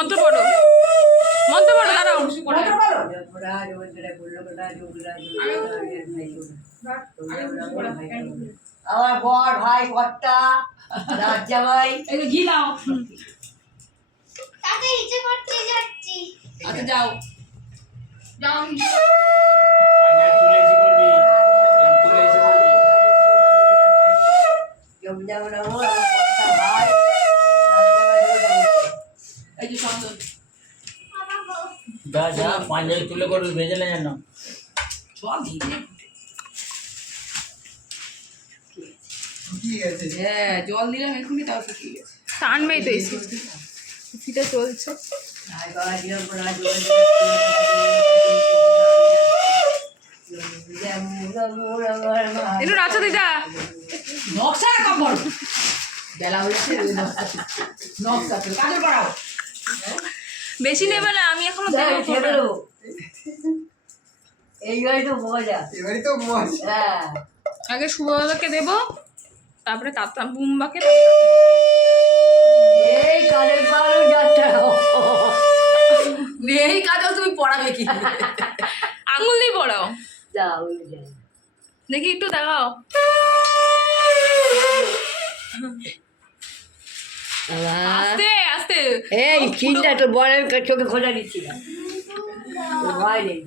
মন্ত্র পড়ো। মন্ত্র পড়ো দাঁড়াও। আমার বর ভাই কর্তা এই যে ঘি নাও তাতে নিচে করতে যাচ্ছি। আচ্ছা যাও। যাও আমি। জমিদার বাবু, আমার কর্তা ভাই রাজ্জামাই রোজ এই যে চন্দন যা যা পাঞ্জাবি তুলে করবি ভেজে না যেন জল ধীরে হ্যাঁ জল দিলাম এখনই তাও শুকিয়ে গেছে। টানবেই তো এসি এসিটা চলছে? ভাই বাবা দিলাম বড় রাজ একটু নাচো দিদা। নকশা কাপড় বেলা হয়েছে নকশা করাও। বেশি নেবে না আমি এখনও দেবো ফোঁটা। এইবারই তো মজা এবারই তো মজা হ্যাঁ। আগে শুভদাকে দেবো তারপরে কাতাম বুম্বাকে এই যাত্রা তুমি পড়াবে কি? আঙুল দিয়ে পড়াও। যা। দেখি একটু দেখাও। আস্তে আস্তে। এই চিন্তা তো বলের চোখে খোঁজা দিচ্ছি না। ভয় নেই।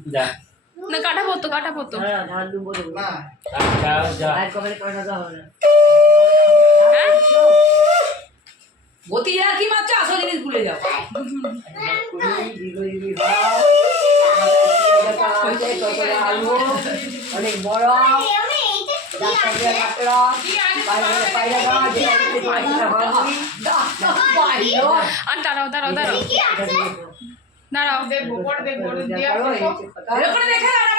না কাটা পড়তো কাটা পড়তো। না যা যা। আর কবে কাটা হবে না। হ্যাঁ? কি মাত্র আসল জিনিস ভুলে যাও। অনেক বড়। আর দাঁড়াও দাঁড়াও দাঁড়াও। দাঁড়াও।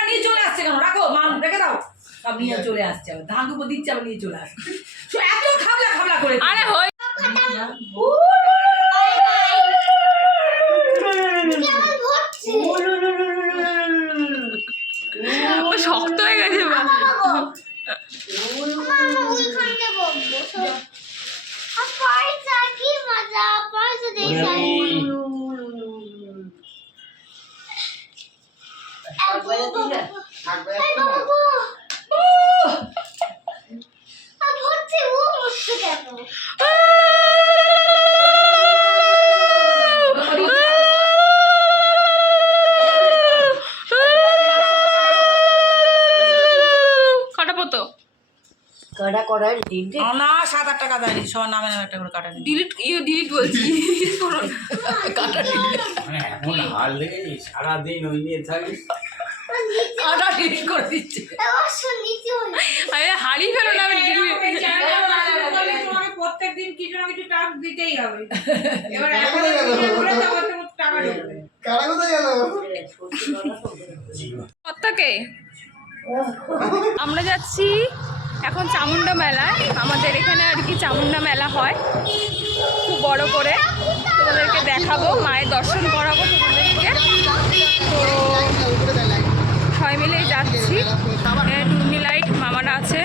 নিয়ে চলে আসছে কেন? রাখো মান রেখে দাও। সব নিয়ে চলে আসছে ধান দুপুর দিচ্ছে আবার নিয়ে চলে আসছে। এত খাবলা খাবলা করে আরে কেমন ঘটছে ও শক্ত হয়ে গেছে বা। ওইখানটা বলব আর পয়সা কি মজা পয়সা দেখে বাবু আর ঘটছে ও মরছে কেন কাটা পড়তো করার না সাত আট টাকা দেয়নি সবার নামে নামে একটা করে কাটা ডিলিট ইয়ে ডিলিট বলছি। কাটা নিই মানে এখন হাল লেগে সারাদিন ওই নিয়ে থাকিস। কাটা ডিলিট করে দিচ্ছে। অবশ্য নিচে আরে হারিয়ে ফেলো না আমি প্রত্যেকদিন কিছু না কিছু টাস্ক দিতেই হবে। এবার এখন কোথায় গেল? করে তখন তোমার টাকা ঢুকবে কারা কোথায় গেল? কত্তাকে? আমরা যাচ্ছি এখন চামুন্ডা মেলা। আমাদের এখানে আর কি চামুন্ডা মেলা হয়। খুব বড় করে। তোমাদেরকে দেখাবো, মায়ের দর্শন করাবো তোমাদেরকে। তো সবাই মিলেই যাচ্ছি। লাইট, মামারা আছে।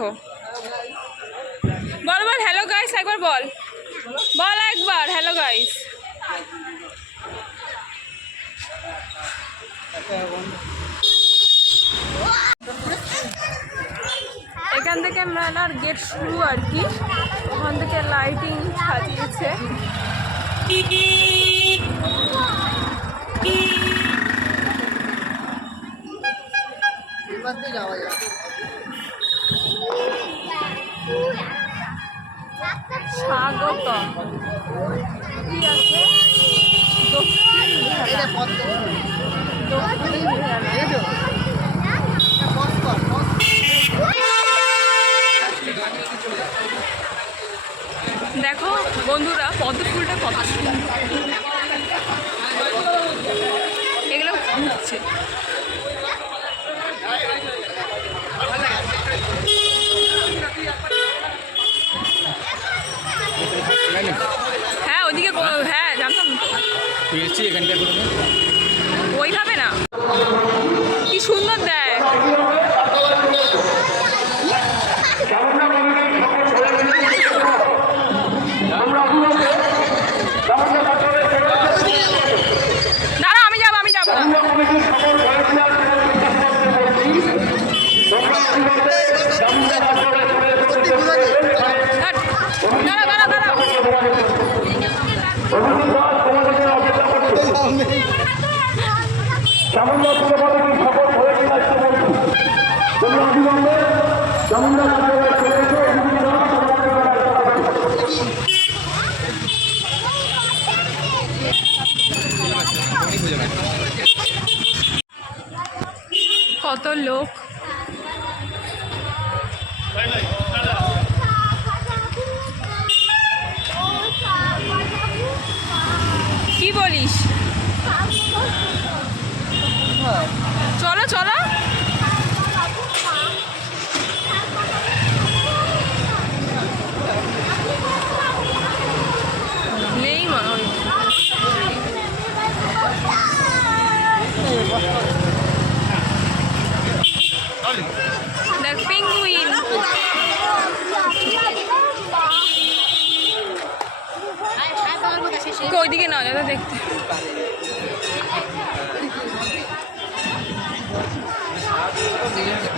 দেখো। বল বল হ্যালো গাইস একবার বল। বল একবার হ্যালো গাইস এখান থেকে মেলার গেট শুরু আর কি। ওখান থেকে লাইটিং সাজিয়েছে। যাওয়া যায় স্বাগত দক্ষিণ দেখো বন্ধুরা পদ্ম ফুলটা কত সুন্দর। এগুলো ঘুরছে फिर एक घंटे करूँ লোক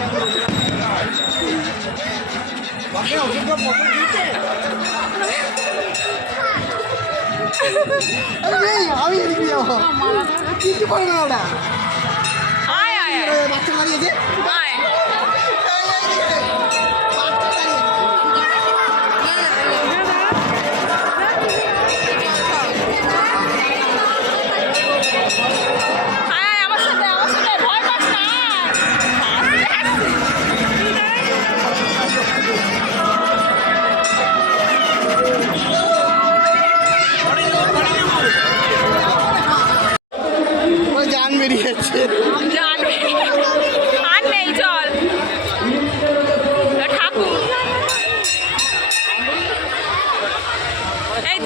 আমি এদিকে যাব। কিছু করবে না ওটা বাচ্চা মারিয়েছে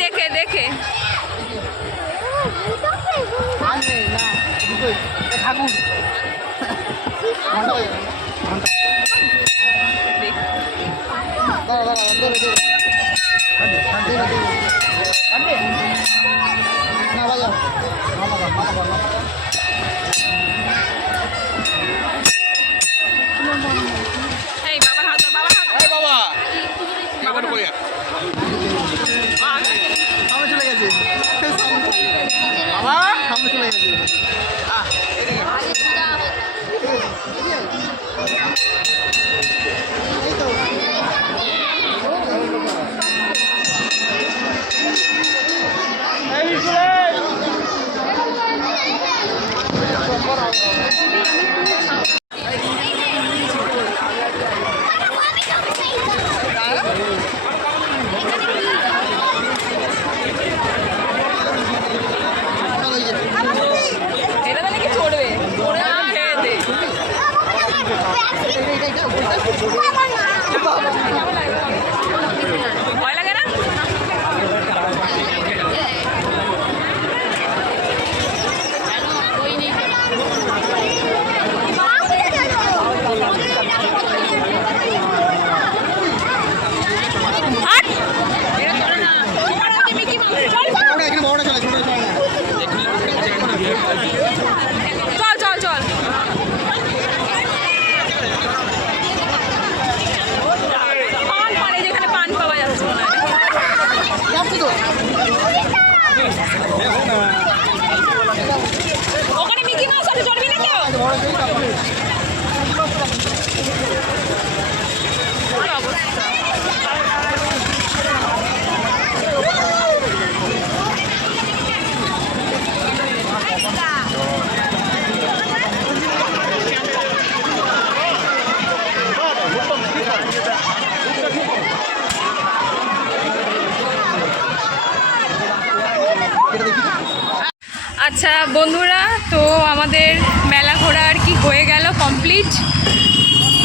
দেখে দেখে। না বাজা আচ্ছা বন্ধুরা, তো আমাদের মেলা ঘোরা আর কি হয়ে গেল কমপ্লিট।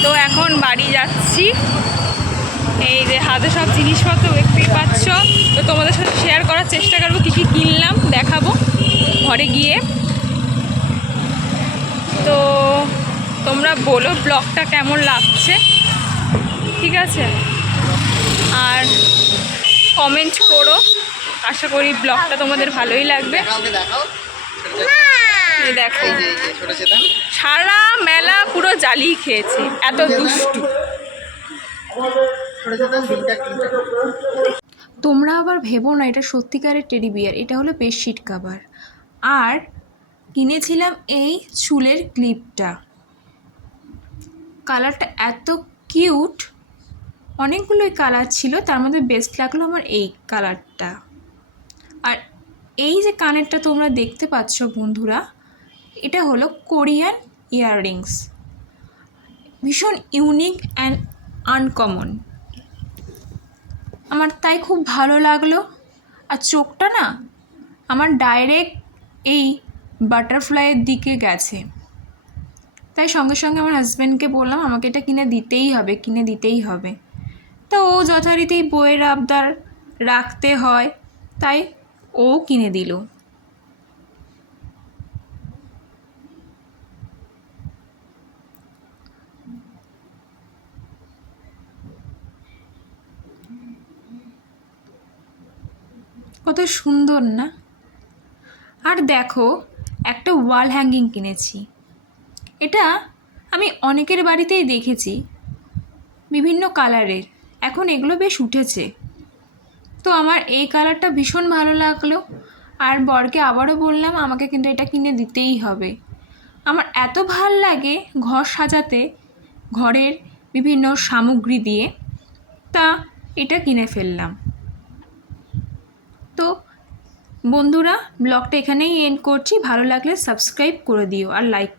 তো এখন বাড়ি যাচ্ছি। এই যে হাতে সব জিনিসপত্র দেখতেই পাচ্ছ। তো তোমাদের সাথে শেয়ার করার চেষ্টা করব কী কী কিনলাম, দেখাবো ঘরে গিয়ে। তো তোমরা বলো ব্লগটা কেমন লাগছে? ঠিক আছে? আর কমেন্ট করো। আশা করি ব্লগটা তোমাদের ভালোই লাগবে। দেখো। সারা মেলা পুরো জ্বালিয়ে খেয়েছে এত দুষ্টু। তোমরা আবার ভেবো না এটা সত্যিকারের টেডি বিয়ার এটা হলো বেডশিট কাভার আর কিনেছিলাম এই চুলের ক্লিপটা। কালারটা এত কিউট অনেকগুলোই কালার ছিল তার মধ্যে বেস্ট লাগল আমার এই কালারটা। আর এই যে কানেরটা তোমরা দেখতে পাচ্ছ বন্ধুরা এটা হলো কোরিয়ান ইয়াররিংস। ভীষণ ইউনিক অ্যান্ড আনকমন। আমার তাই খুব ভালো লাগল। আর চোখটা না আমার ডাইরেক্ট এই বাটারফ্লাইয়ের দিকে গেছে। তাই সঙ্গে সঙ্গে আমার হাজব্যান্ডকে বললাম, আমাকে এটা কিনে দিতেই হবে, কিনে দিতেই হবে। তা ও যথারীতি বইয়ের আবদার রাখতে হয়। তাই ও কিনে দিল। কত সুন্দর না? আর দেখো, একটা ওয়াল হ্যাঙ্গিং কিনেছি। এটা আমি অনেকের বাড়িতেই দেখেছি। বিভিন্ন কালারের। এখন এগুলো বেশ উঠেছে। তো আমার এই কালারটা ভীষণ ভালো লাগল। আর বরকে আবারও বললাম, আমাকে কিন্তু এটা কিনে দিতেই হবে। আমার এত ভালো লাগে ঘর সাজাতে, ঘরের বিভিন্ন সামগ্রী দিয়ে। তা এটা কিনে ফেললাম। তো বন্ধুরা ব্লগটা এখানেই এন্ড করছি। ভালো লাগলে সাবস্ক্রাইব করে দিও আর লাইক